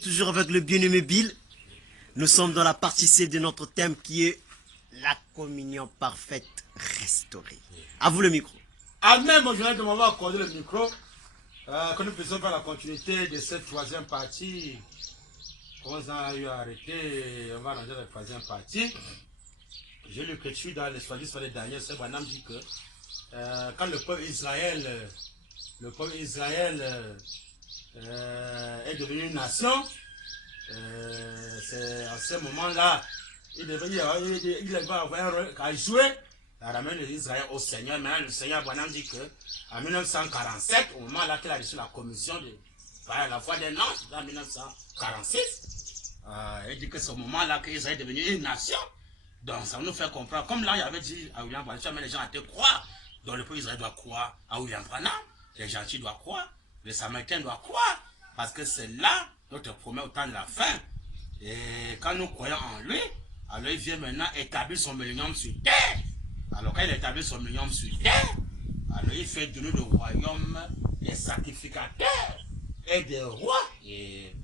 Toujours avec le bien-aimé Bill. Nous sommes dans la partie C de notre thème qui est la communion parfaite restaurée. À vous le micro. Amen, mon journal de m'avoir accordé le micro. Que nous puissions faire la continuité de cette troisième partie. On a eu arrêté, on va ranger la troisième partie. J'ai lu que je suis dans l'histoire de Daniel, c'est Branham dit que quand le peuple Israël est devenu une nation, c'est à ce moment-là, il va avoir un rôle à jouer. La ramène d'Israël au Seigneur. Maintenant, le Seigneur Branham dit que en 1947, au moment là qu'il a reçu la commission de par la foi des anges, en 1946, il dit que c'est au moment là qu'Israël est devenu une nation. Donc ça nous fait comprendre, comme là il avait dit à William Branham, les gens à te croire. Donc le peuple Israël doit croire à William Branham, les gentils doivent croire, les Samaritains doivent croire, parce que c'est là notre promesse au temps de la fin. Et quand nous croyons en lui, alors il vient maintenant établir son millénium sur terre. Alors quand il établit son millénium sur terre, alors il fait de nous le royaume des sacrificateurs et des rois. Et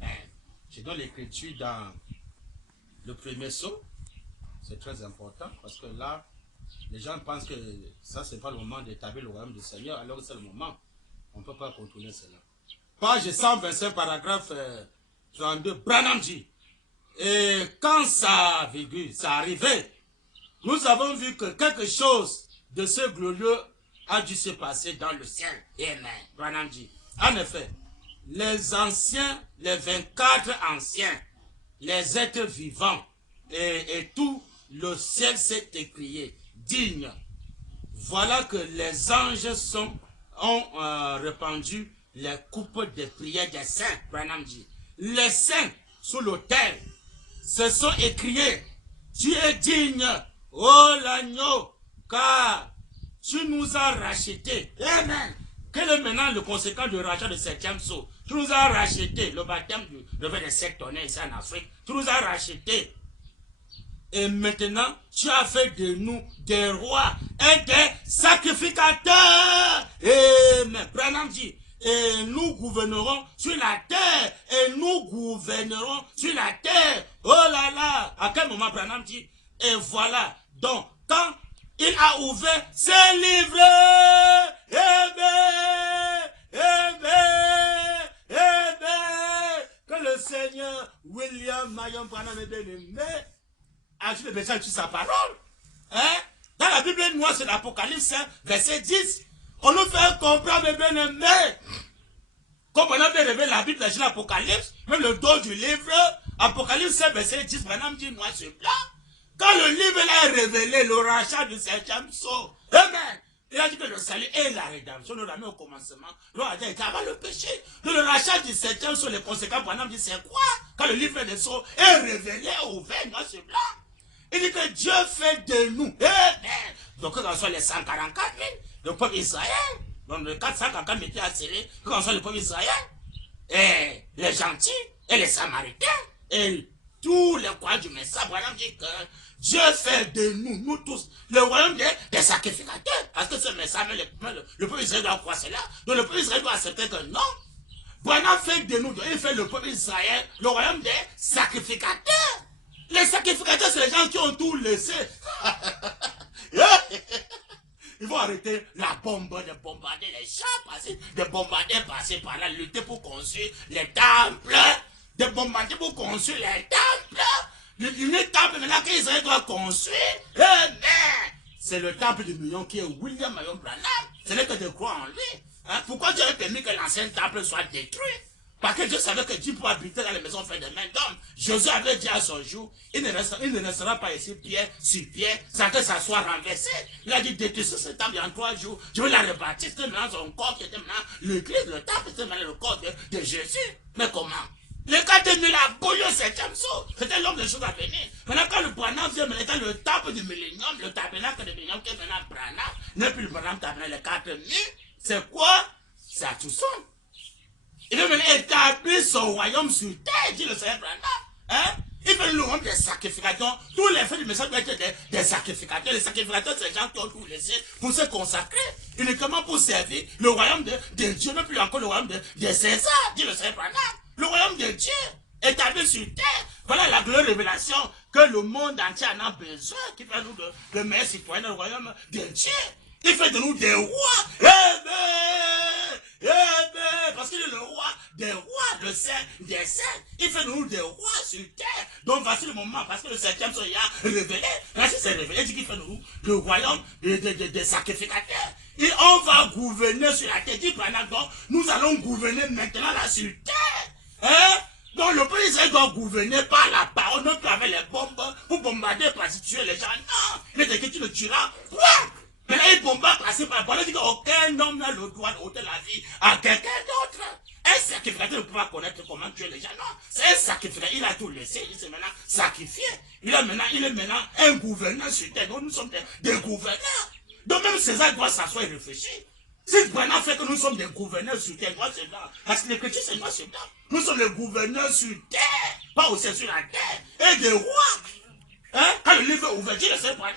je donne l'écriture dans le premier saut. C'est très important parce que là, les gens pensent que ça, c'est pas le moment d'établir le royaume du Seigneur, alors que c'est le moment. On ne peut pas contourner cela. Page 125, paragraphe 32, Branham dit, et quand ça, ça arrivait, nous avons vu que quelque chose de ce glorieux a dû se passer dans le ciel. Amen. Branham dit, en effet, les anciens, les 24 anciens, les êtres vivants et tout le ciel s'est écrié, digne. Voilà que les anges ont répandu les coupes de prière des saints. Branham dit, les saints sous l'autel se sont écriés, tu es digne, oh l'agneau, car tu nous as rachetés. Amen. Quel est maintenant le conséquent du rachat de septième sceau? Tu nous as rachetés, le baptême du lever des 7 tonnerres ici en Afrique. Tu nous as rachetés. Et maintenant, tu as fait de nous des rois et des sacrificateurs. Amen. Branham dit, et nous gouvernerons sur la terre. Et nous gouvernerons sur la terre. Oh là là. À quel moment Branham dit, et voilà. Donc, quand il a ouvert ses livres, amen, amen, amen, que le Seigneur William Marion Branham est bien aimé, a dit le message sur sa parole. Hein? Dans la Bible noire, c'est l'Apocalypse, verset 10. On nous fait comprendre, bien aimé. Comme on a bien révélé la Bible dans l'Apocalypse, même le dos du livre, Apocalypse, verset 10, Branham dit noir sur blanc. Quand le livre est révélé, le rachat du septième sceau, amen. Il a dit que le salut et la rédemption, nous l'avons mis au commencement. L'on a dit avant le péché. Donc le rachat du septième sceau, les conséquences, Branham dit c'est quoi? Quand le livre des sceaux est révélé, ouvert, noir sur blanc. Il dit que Dieu fait de nous. Amen. Donc quand on soit les 144 000, le peuple Israël, donc le 444 000 à scellé, quand on soit le peuple Israël, et les gentils, et les Samaritains, et tous les croyants du message, Branham dit que Dieu fait de nous, nous tous, le royaume des sacrificateurs. Parce que ce message, le peuple Israël doit croire cela. Donc le peuple Israël doit accepter que non. Branham fait de nous, donc il fait le peuple Israël, le royaume des sacrificateurs. Les sacrificateurs, c'est les gens qui ont tout laissé. Ils vont arrêter la bombe, de bombarder les champs, de bombarder, passer par là, lutter pour construire les temples, de bombarder pour construire les temples. Le temple maintenant qu'Israël doit construire, c'est le temple du million qui est William Marion Branham. Ce n'est que de croire en lui. Hein? Pourquoi Dieu a permis que l'ancien temple soit détruit? Parce que Dieu savait que Dieu pourrait habiter dans les maisons faites de main d'homme. Jésus avait dit à son jour, il ne restera pas ici pierre sur pierre sans que ça soit renversé. Il a dit, détruisez ce temple en 3 jours. Je vais la rebâtir. C'était maintenant son corps qui était maintenant l'église, le temple, c'était maintenant le corps de Jésus. Mais comment? Le cas de Nul a bouillé au septième sceau. C'était l'homme des choses à venir. Maintenant, quand le Branham vient, maintenant, le temple du millénium, le tabernacle du millénium qui est maintenant Branham, n'est plus le Branham tabernacle, les 4000, c'est quoi? C'est à Toussaint. Il veut maintenant établir son royaume sur terre, dit le Seigneur Branham. Hein? Il veut le royaume des sacrificateurs. Tous les faits du message doivent être des sacrificateurs. Les sacrificateurs, c'est les gens qui ont tout laissé pour se consacrer, uniquement pour servir le royaume de Dieu, non plus encore le royaume de César, dit le Seigneur Branham. Le royaume de Dieu. établi sur terre. Voilà la grande révélation que le monde entier en a besoin, qui fait nous de meilleurs citoyens du royaume de Dieu. Il fait de nous des rois. Parce qu'il est le roi des rois, le saint des saints. Il fait de nous des rois sur terre. Donc voici le moment, parce que le septième soleil a révélé. Là, c'est révélé, il dit qu'il fait de nous le royaume des sacrificateurs. Et on va gouverner sur la terre. Donc, nous allons gouverner maintenant là sur terre. Hein? Donc le peuple Israël doit gouverner par la parole, non plus avec les bombes pour bombarder, pour tuer les gens. Non, il est écrit que tu le tueras. Quoi? Mais là, il bombarde par par la parole. Il dit qu'aucun homme n'a le droit d'ôter la vie à quelqu'un d'autre. Un sacrificateur ne peut pas connaître comment tuer les gens. Non, c'est un sacrificateur. Il a tout laissé. Il s'est maintenant sacrifié. Il est maintenant un gouverneur sur terre. Donc nous sommes des gouverneurs. Donc même César doit s'asseoir et réfléchir. Si Branham fait que nous sommes des gouverneurs sur terre, moi c'est là. Parce que les chrétiens c'est moi c'est là. Nous sommes des gouverneurs sur terre, pas aussi sur la terre. Et des rois. Hein? Quand le livre est ouvert, Dieu le sait Branham.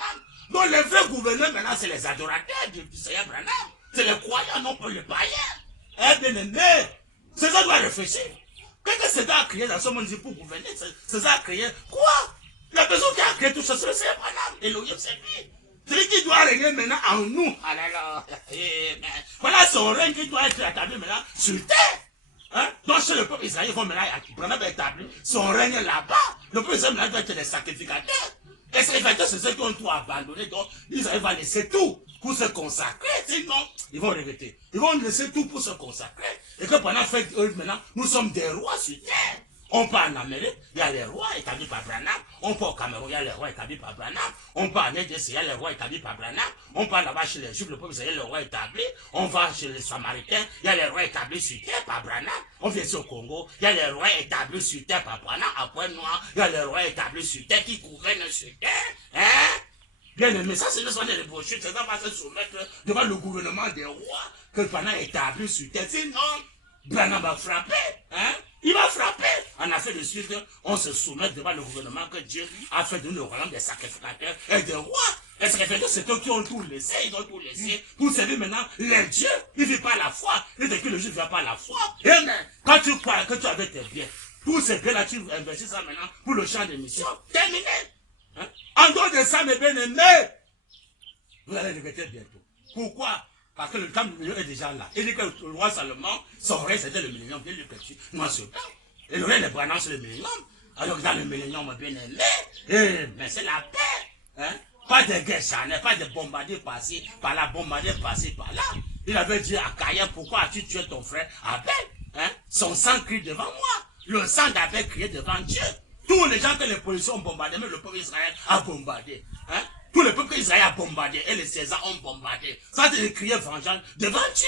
Donc les vrais gouverneurs maintenant c'est les adorateurs du Seigneur Branham. C'est les croyants, non pas les païens. Eh bien aimé, César doit réfléchir. Qu'est-ce que César a créé dans ce monde pour gouverner? César a créé quoi? La personne qui a créé tout ça, c'est le Seigneur Branham. Elohim c'est lui. Celui qui doit régner maintenant en nous. Voilà son règne qui doit être établi maintenant sur terre. Hein? Donc chez le peuple israélien, Branham va établir son règne là-bas. Le peuple israélien doit être des sacrificateurs. Les sacrificateurs, c'est ceux qui ont tout abandonné. Donc Israël va laisser tout pour se consacrer. Sinon, ils vont regretter. Ils vont laisser tout pour se consacrer. Et que pendant fait, maintenant, nous sommes des rois sur terre. On part en Amérique, il y a les rois établis par Branham. On part au Cameroun, il y a les rois établis par Branham. On part en RDC, il y a les rois établis par Branham. On part là-bas chez les Juifs, le peuple, il y a les rois établis. On va chez les Samaritains, il y a les rois établis sur terre par Branham. On vient ici au Congo, il y a les rois établis sur terre par Branham. À Pointe-Noire, il y a les rois établis sur terre qui gouvernent sur terre. Hein? Bien aimé, ça c'est le son des brochures. Ça va se soumettre devant le gouvernement des rois que Branham établi sur terre. Sinon, Branham va frapper. Hein? Il va frapper. En Afrique du Sud, on se soumet devant le gouvernement que Dieu a fait de nous le royaume des sacrificateurs et des rois. Les sacrificateurs, c'est eux qui ont tout laissé, ils ont tout laissé pour servir maintenant les dieux. Ils ne vivent pas la foi. Ils disent que le Dieu ne vit pas la foi. Amen. Quand tu crois que tu avais tes biens, tous ces biens-là, tu investis ça maintenant pour le champ de mission. Terminé. Hein? En dehors de ça, mes bien-aimés, vous allez regretter bientôt. Pourquoi? Parce que le temps du millénaire est déjà là. Il dit que le roi Salomon, son règne c'était le millénium, bien le petit, noir sur blanc. Et le règne des Branham c'est le millénium. Alors dans le millénium, bien aimé, mais c'est la paix. Hein? Pas de guerre charnelle, pas de bombardier passé par là, bombardier passé par là. Il avait dit à Caïn, pourquoi as-tu tué ton frère Abel? Hein? Son sang crie devant moi. Le sang d'Abel criait devant Dieu. Tous les gens que les policiers ont bombardé, même le peuple d'Israël a bombardé. Hein? Tous les peuples qu'Israël a bombardé et les Césars ont bombardé. Ça, c'est de crier vengeance devant Dieu.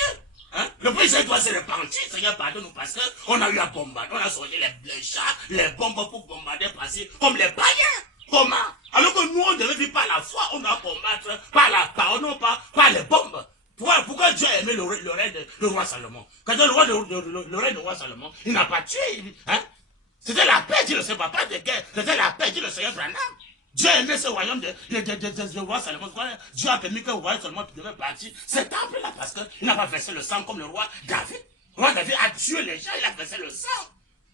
Hein? Le peuple d'Israël doit se repentir. Seigneur, pardonne-nous parce qu'on a eu à bombarder. On a sorti les chars, les bombes pour bombarder, passer comme les païens. Comment? Alors que nous, on devait vivre par la foi, on doit combattre par la parole, non pas par les bombes. Pourquoi Dieu a aimé le règne de roi Salomon? Quand le règne de roi Salomon, il n'a pas tué. Hein? C'était la paix, dit le Seigneur, pas de guerre. C'était la paix, dit le Seigneur Branham. Dieu a aimé ce royaume de roi Salomon. Dieu a permis que le roi Salomon devait partir. Ce temple-là, parce qu'il n'a pas versé le sang comme le roi David. Le roi David a tué les gens, il a versé le sang.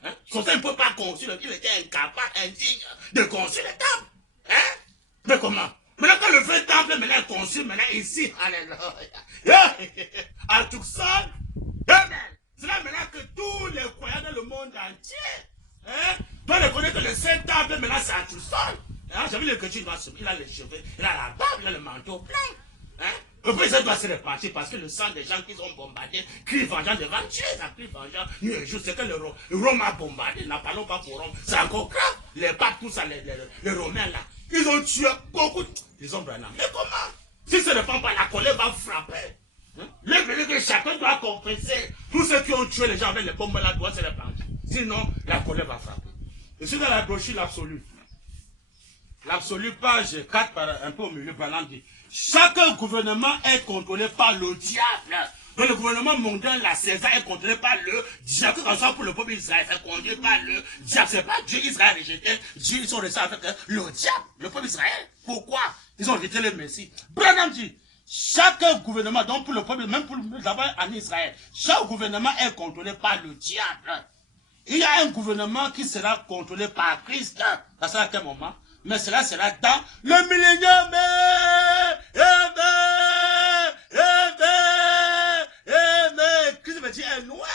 Hein? Son frère ne peut pas construire, il était incapable, indigne de construire le temple. Hein? Mais comment? Maintenant quand le vrai temple maintenant est construit, maintenant ici, alléluia. À Tucson, amen. C'est là maintenant que tous les croyants dans le monde entier, hein, doivent reconnaître que le Saint-Temple maintenant c'est à Tucson. Hein? J'ai vu le chrétien, il a les cheveux, il a la barbe, il a le manteau plein. Hein? Le président doit se répartir parce que le sang des gens qui ont bombardé crie vengeance devant Dieu, ça crie vengeance. Nuit et jour, c'est que le Rome a bombardé, n'en parlons pas pour Rome, c'est encore grave. Les papes, tout ça, les Romains là, ils ont tué beaucoup. Ils ont Branham. Mais comment? Si ce ne prend pas, la colère va frapper. Hein? Que chacun doit confesser. Tous ceux qui ont tué les gens avec les bombes là doivent se répartir. Sinon, la colère va frapper. Je suis dans la brochure l'absolu. L'absolu, page 4, un peu au milieu, Branham dit. Chaque gouvernement est contrôlé par le diable. Donc le gouvernement mondial, la César, est contrôlé par le diable. Que ce soit pour le peuple d'Israël, c'est contrôlé par le diable. C'est pas Dieu, Israël a rejeté. Dieu, ils sont restés avec le diable, le peuple d'Israël. Pourquoi? Ils ont rejeté le Messie. Branham dit, chaque gouvernement, donc pour le peuple, même pour d'abord en Israël, chaque gouvernement est contrôlé par le diable. il y a un gouvernement qui sera contrôlé par Christ. Ça sera à quel moment? Mais cela sera dans le millénium. Christ veut dire un loin.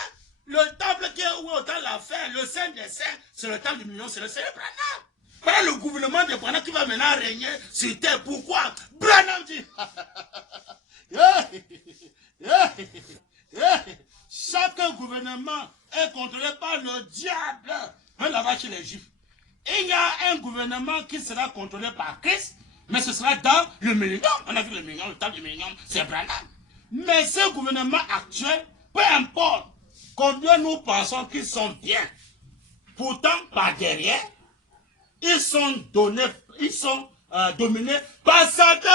Le temple qui est où autant la fin, le Saint des Saints, c'est le temple du million, c'est le Seigneur Branham. Voilà le gouvernement de Branham qui va maintenant régner sur terre. Pourquoi? Branham dit. Chaque gouvernement est contrôlé par le diable. Même là-bas chez les Juifs. Il y a un gouvernement qui sera contrôlé par Christ, mais ce sera dans le millénium. On a vu le millénium, le temps du millénium, c'est Branham. Mais ce gouvernement actuel, peu importe combien nous pensons qu'ils sont bien, pourtant par derrière, ils sont dominés par Satan.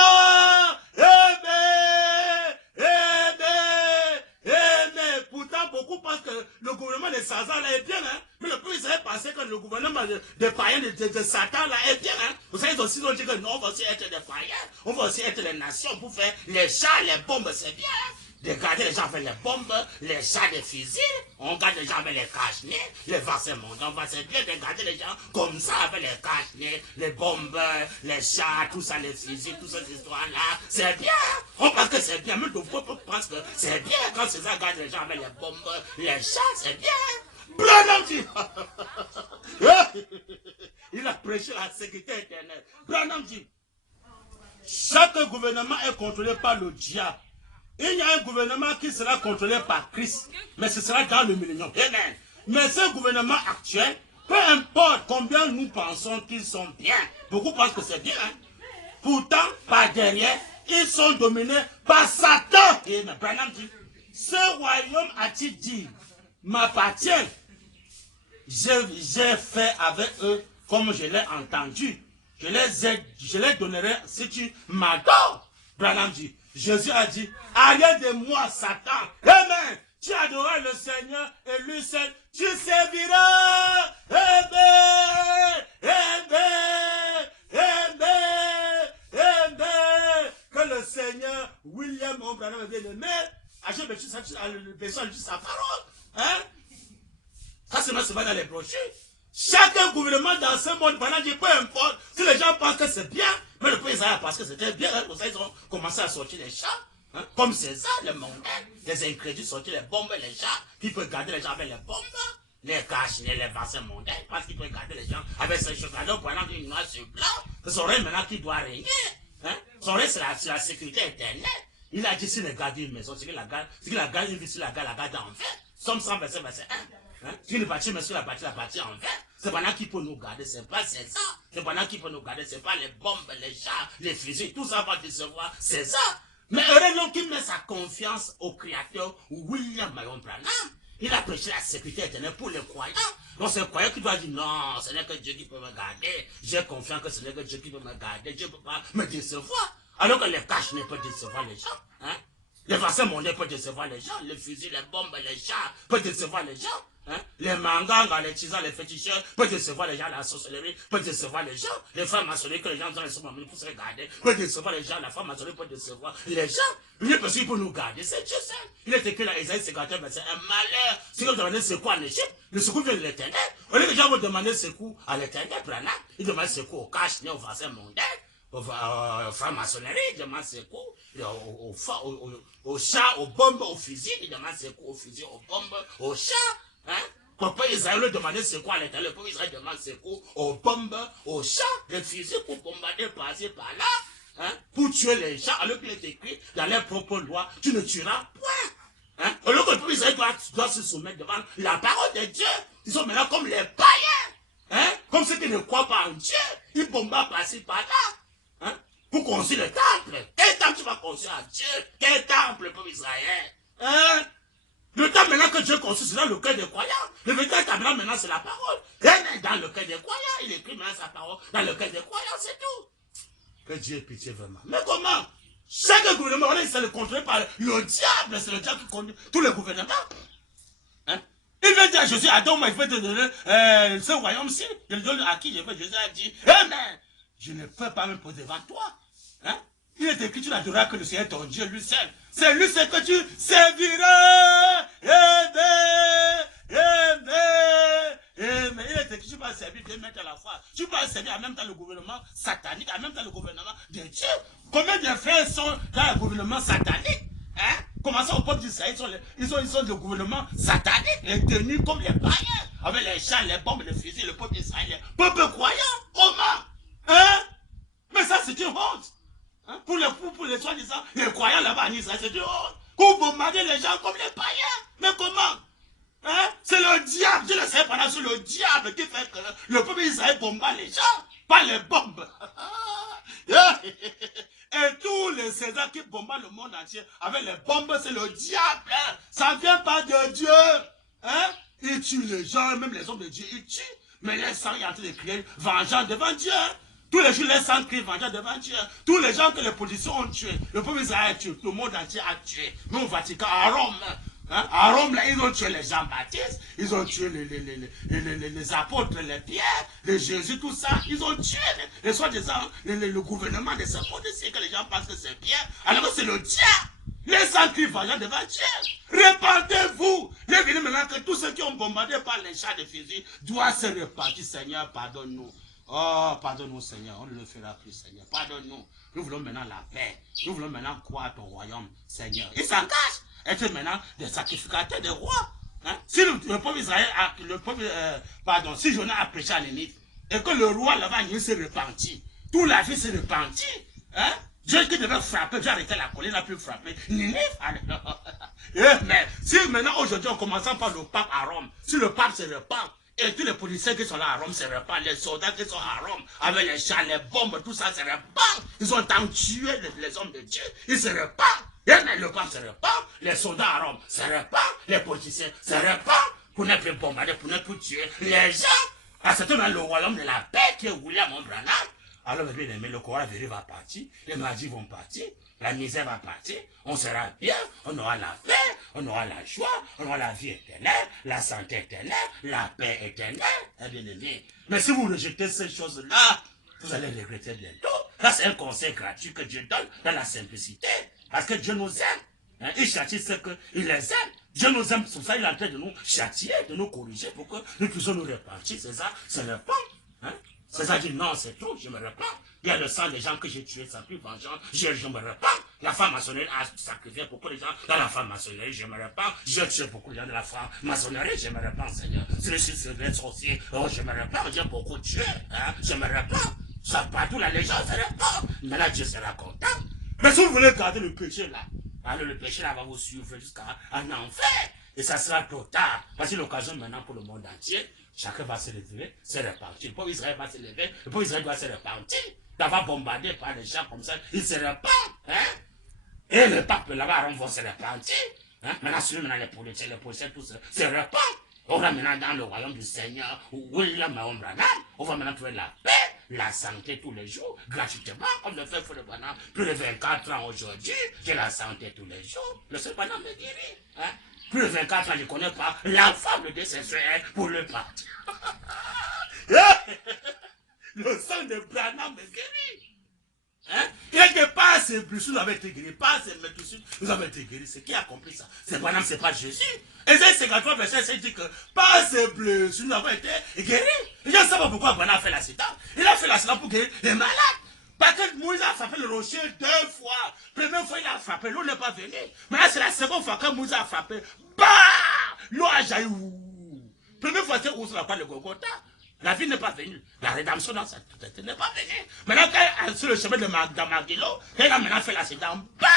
Pourtant, beaucoup pensent que le gouvernement de Satan là est bien, hein? Mais le peuple Israël pensait que le gouvernement des païens de Satan là est bien, hein? Vous savez, ils ont dit que non, on va aussi être des païens, on va aussi être les nations pour faire les chars, les bombes, c'est bien, hein? De garder les gens avec les bombes, les chars, les fusils, on garde les gens avec les cache-nez, les vaccins mondiaux, c'est bien de garder les gens comme ça avec les cache-nez, les bombes, les chars, tout ça, les fusils, toutes ces histoires-là, c'est bien, on pense que c'est bien, mais le peuple pense que c'est bien quand c'est ça, garde les gens avec les bombes, les chars, c'est bien. Branham dit, il a prêché la sécurité éternelle. Branham dit, chaque gouvernement est contrôlé par le diable. Il y a un gouvernement qui sera contrôlé par Christ, mais ce sera dans le millénium. Amen. Mais ce gouvernement actuel, peu importe combien nous pensons qu'ils sont bien, beaucoup pensent que c'est bien, hein? Pourtant, par derrière, ils sont dominés par Satan. Et Branham dit, ce royaume a-t-il dit, m'appartient. J'ai fait avec eux comme je l'ai entendu. Je les donnerai si tu m'adores. Branham dit, Jésus a dit, arrête de moi, Satan. Amen. Tu adoreras le Seigneur et lui seul, tu serviras. Amen. Amen. Amen. Amen. Que le Seigneur, William Branham, bien aimé, achète le besoin de sa parole. Hein? Ça, c'est pas dans les brochures. Chaque gouvernement dans ce monde, pendant dit peu importe, si les gens pensent que c'est bien, mais le peuple Israël parce que c'était bien, hein, pour ça ils ont commencé à sortir les chats, hein, comme César, les mondains, les incrédules sortir les bombes, les chats, qui peuvent garder les gens avec les bombes, les caches, les vaccins mondains, parce qu'ils peuvent garder les gens avec ces choses. Alors pendant qu'il noir sur blanc, c'est son règne maintenant qui doit régner, hein, son règne c'est la sécurité éternelle. Il a dit si les garde une maison, c'est qu'il la garde une vie, si la garde en vain. Somme 100 verset 1. Hein? Si le bâti, mais si la bâti en vain. C'est pendant qu'il peut nous garder, c'est pas César. C'est pendant qu'il peut nous garder, c'est pas les bombes, les chars, les fusils, tout ça va décevoir César. Mais heureusement qu'il met sa confiance au créateur William Marion Branham. Il a prêché la sécurité éternelle pour les croyants. Donc c'est le croyant qui doit dire non, ce n'est que Dieu qui peut me garder. J'ai confiance que ce n'est que Dieu qui peut me garder. Dieu ne peut pas me décevoir. Alors que les caches ne peuvent décevoir les gens. Hein? Les vaccins mondiaux peuvent décevoir les gens. Les fusils, les bombes, les chars peuvent décevoir les gens. Hein? Les mangangas, les tisans, les féticheurs peuvent décevoir les gens. La sorcellerie peut décevoir les gens. Les femmes maçonniques que les gens ont les sommes pour se regarder peuvent décevoir les gens. La femme maçonnique peut décevoir les gens. Lui, parce qu'il peut nous garder. C'est Dieu seul. Il est écrit dans Isaïe 51, verset un malheur. Si vous demandez secours en Égypte, le secours vient de l'éternel. Au lieu que les gens vont demander secours à l'éternel, ils demandent secours au cache, au vaccin mondain. Aux francs-maçonnerie, ils demandent secours, aux chats, aux bombes, aux fusils, ils demandent secours aux fusils, aux bombes, aux chats. Hein? Quand le peuple Israël demandait secours à l'intérieur, le peuple Israël demande secours aux bombes, aux chats, les fusils pour bombarder par-ci, par-là, hein? Pour tuer les gens, alors qu'il est écrit dans leur propre loi, tu ne tueras point. Hein? Alors que le peuple Israël doit se soumettre devant la parole de Dieu. Ils sont maintenant comme les païens, hein? Comme ceux qui ne croient pas en Dieu, ils bombardent par-ci, par-là. Hein? Pour construire le temple. Quel temple tu vas construire à Dieu? Quel temple, le peuple Israël? Hein? Le temple maintenant que Dieu construit, c'est dans le cœur des croyants. Le véritable temple maintenant, c'est la parole. Et dans le cœur des croyants, il écrit maintenant sa parole. Dans le cœur des croyants, c'est tout. Que Dieu ait pitié vraiment. Mais comment? Chaque gouvernement, c'est le contrôlé par le diable. C'est le diable qui conduit tous les gouvernements. Hein? Il vient dire à Jésus, attends, moi, je vais te donner ce royaume-ci. Je le donne à qui je veux. Jésus a dit, amen. Je ne peux pas me poser devant toi. Hein? Il est écrit, tu n'adoreras que le Seigneur ton Dieu, lui seul. C'est lui seul que tu serviras. Amen. Amen. Mais il était que tu vas servir deux maîtres à la fois. Tu vas servir en même temps le gouvernement satanique, en même temps le gouvernement de Dieu. Combien de frères sont dans le gouvernement satanique? Hein? Comment ça au peuple d'Israël, ils sont le gouvernement satanique, et tenus comme les païens, avec les chars, les bombes, les fusils, le peuple d'Israël, peuple croyant. Comment? Hein? Mais ça, c'est une honte. Hein? Pour les soi-disant, les croyants là-bas en Israël, c'est une honte. Pour bombarder les gens comme les païens. Mais comment? Hein? C'est le diable, je le sais pendant c'est le diable qui fait que le peuple d'Israël bombarde les gens, pas les bombes. Et tous les Césars qui bombardent le monde entier avec les bombes, c'est le diable. Ça ne vient pas de Dieu. Hein? Il tue les gens, même les hommes de Dieu, il tue. Mais les sangs, il est en train de crier vengeance devant Dieu. Tous les jours, les sangs crient vengeance devant Dieu. Tous les gens que les politiciens ont tués, le peuple d'Israël a tué, le monde entier a tué. Nous, au Vatican, à Rome. Hein? À Rome, là, ils ont tué les Jean-Baptiste, ils ont tué les apôtres, les Pierre, les Jésus, tout ça. Ils ont tué les soi-disant, le gouvernement des apôtres, c'est que les gens pensent que c'est Pierre, alors que c'est le diable. Les sangs crient vengeance devant Dieu. Répandez-vous. Il est venu maintenant que tous ceux qui ont bombardé par les chars de fusil doivent se repartir. Seigneur, pardonne-nous. Oh, pardonne-nous, Seigneur. On ne le fera plus, Seigneur. Pardonne-nous. Nous voulons maintenant la paix. Nous voulons maintenant croire à ton royaume, Seigneur. Ils s'engagent. Être maintenant des sacrificateurs des rois. Hein? Si le peuple Israël, si Jonas a prêché à Nénive, et que le roi là-bas s'est repenti, toute la vie s'est repenti, hein? Dieu qui devait frapper, Dieu a arrêté la colère, n'a plus frappé. Nénive, mais si maintenant aujourd'hui on commence par le pape à Rome, si le pape se repent, et tous les policiers qui sont là à Rome se repentent, les soldats qui sont à Rome, avec les chars, les bombes, tout ça se repentent. Ils ont tant tué les hommes de Dieu, ils se repentent. Et le pape se repent, les soldats à Rome se repentent, les politiciens se repentent, pour ne plus bombarder, pour ne plus tuer les gens. Ah, c'est dans le royaume de la paix qui est William Branham. Alors, le Coran va partir, les maladies vont partir, la misère va partir, on sera bien, on aura la paix, on aura la joie, on aura la vie éternelle, la santé éternelle, la paix éternelle. Eh bien aimé. Mais si vous rejetez ces choses-là, vous allez regretter bientôt. Ça, c'est un conseil gratuit que Dieu donne dans la simplicité. Parce que Dieu nous aime. Hein? Il châtie ceux qu'il les aime. Dieu nous aime, pour ça il est en train de nous châtier, de nous corriger pour que nous puissions nous repentir. C'est ça, c'est le pain. Hein? C'est ça dit non, c'est trop, je me repens. Il y a le sang des gens que j'ai tués sans plus vengeance, je me repens. La franc-maçonnerie a sacrifié beaucoup de gens dans la franc-maçonnerie, je me repens. Je tue beaucoup de gens dans la franc-maçonnerie, je me repens, Seigneur. Si c'est les sorciers, oh, je me repens, j'ai beaucoup tué, hein? Je me repens. Ça partout, la légende se répand. Mais là, Dieu sera content. Mais si vous voulez garder le péché là, alors le péché là va vous suivre jusqu'à un enfer. Et ça sera trop tard. Parce que l'occasion maintenant pour le monde entier. Chacun va se lever, se repentir. Le peuple Israël va se lever, le peuple Israël doit se repentir. D'avoir bombardé par les gens comme ça, il se repent. Hein? Et le pape là-bas, on va se repentir. Hein? Maintenant, celui maintenant les policiers, tous se repentent. On va maintenant dans le royaume du Seigneur, William Branham, on va maintenant trouver la paix, la santé tous les jours, gratuitement, comme le fait le Branham. Plus de 24 ans aujourd'hui, j'ai la santé tous les jours. Le seul Branham me guérit. Hein? Plus de 24 ans, je ne connais pas la femme de décession pour le parti. Le sang de Branham me guérit. Hein? Il n'était pas assez blessures, nous avons été guéris, pas assez blessures, nous avons été guéris. C'est qui a compris ça? C'est Branham, c'est pas Jésus. Esaïe 53, verset 5 dit que pas assez blessures, nous avons été guéris. Les gens ne savent pas pourquoi Branham a fait l'accident. Il a fait l'accident pour guérir les malades. Parce que Moïse a frappé le rocher 2 fois. Première fois, il a frappé, l'eau n'est pas venue. Maintenant, c'est la seconde fois que Moïse a frappé. Bah! L'eau a jailli. Première fois, c'est où ça va pas le Golgotha. La vie n'est pas venue. La rédemption dans cette tête n'est pas venue. Maintenant, quand sur le chemin de Magdilo, quand il a maintenant fait l'accident, bah!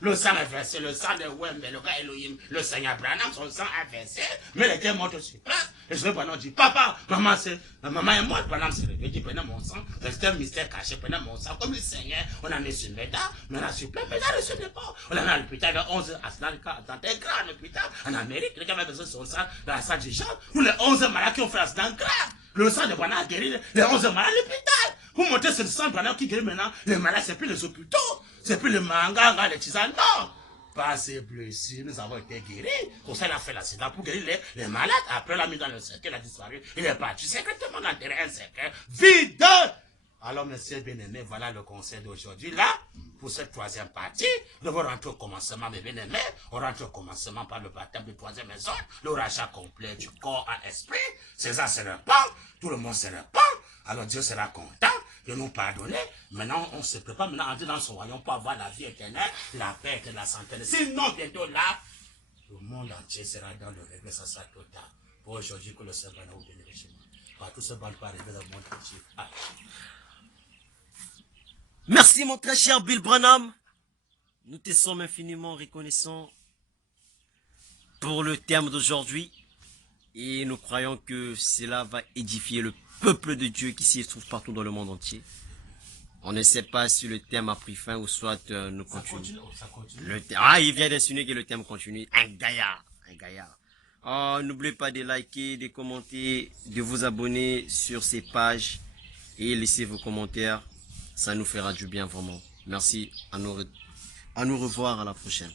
Le sang est versé, le sang de Wembe, le gars Elohim, le Seigneur Branham, son sang est versé, mais il était mort sur place. Et je Branham dit, papa, maman est morte, Branham s'est réveillé, dit, prenez mon sang, c'est un mystère caché, prenez mon sang, comme le Seigneur, on a mis sur Méda, maintenant sur place, Méda ne se met pas. On a mis à l'hôpital vers 11h, dans un grand hôpital, en Amérique, les gars avaient besoin de son sang dans la salle du genre, où les 11 malades qui ont fait l'accident grave. Le sang de Branham a guéri les 11 malades à l'hôpital. Vous montrez ce sang de Branham qui guérit maintenant les malades, c'est plus les hôpitaux, c'est plus le manga, les tisanes, non. Pas ces blessures, nous avons été guéris. Pour ça, il a fait l'accident pour guérir les malades. Après, il l'a mis dans le cercueil, il a disparu. Il est parti secrètement dans un cercueil vide. Alors, monsieur bien-aimé, voilà le conseil d'aujourd'hui. Là, pour cette troisième partie. Nous devons rentrer au commencement, mes bien-aimés. On rentre au commencement par le baptême de troisième maison, le rachat complet du corps à l'esprit. César se répand, tout le monde se répand. Alors Dieu sera content de nous pardonner. Maintenant, on se prépare maintenant à entrer dans son royaume pour avoir la vie éternelle, la paix et la santé. Sinon, bientôt là, le monde entier sera dans le regret, ça sera total. Pour aujourd'hui, que le Seigneur nous bénisse. Par tout ce bal pas arriver dans le monde entier. Ah. Merci mon très cher Bill Branham. Nous te sommes infiniment reconnaissants pour le thème d'aujourd'hui. Et nous croyons que cela va édifier le peuple de Dieu qui s'y trouve partout dans le monde entier. On ne sait pas si le thème a pris fin ou soit nous continuons. Ça continue. Il vient d'insinuer que le thème continue. Un gaillard. Un gaillard. Oh, n'oubliez pas de liker, de commenter, de vous abonner sur ces pages et laissez vos commentaires. Ça nous fera du bien vraiment. Merci. À nous revoir à la prochaine.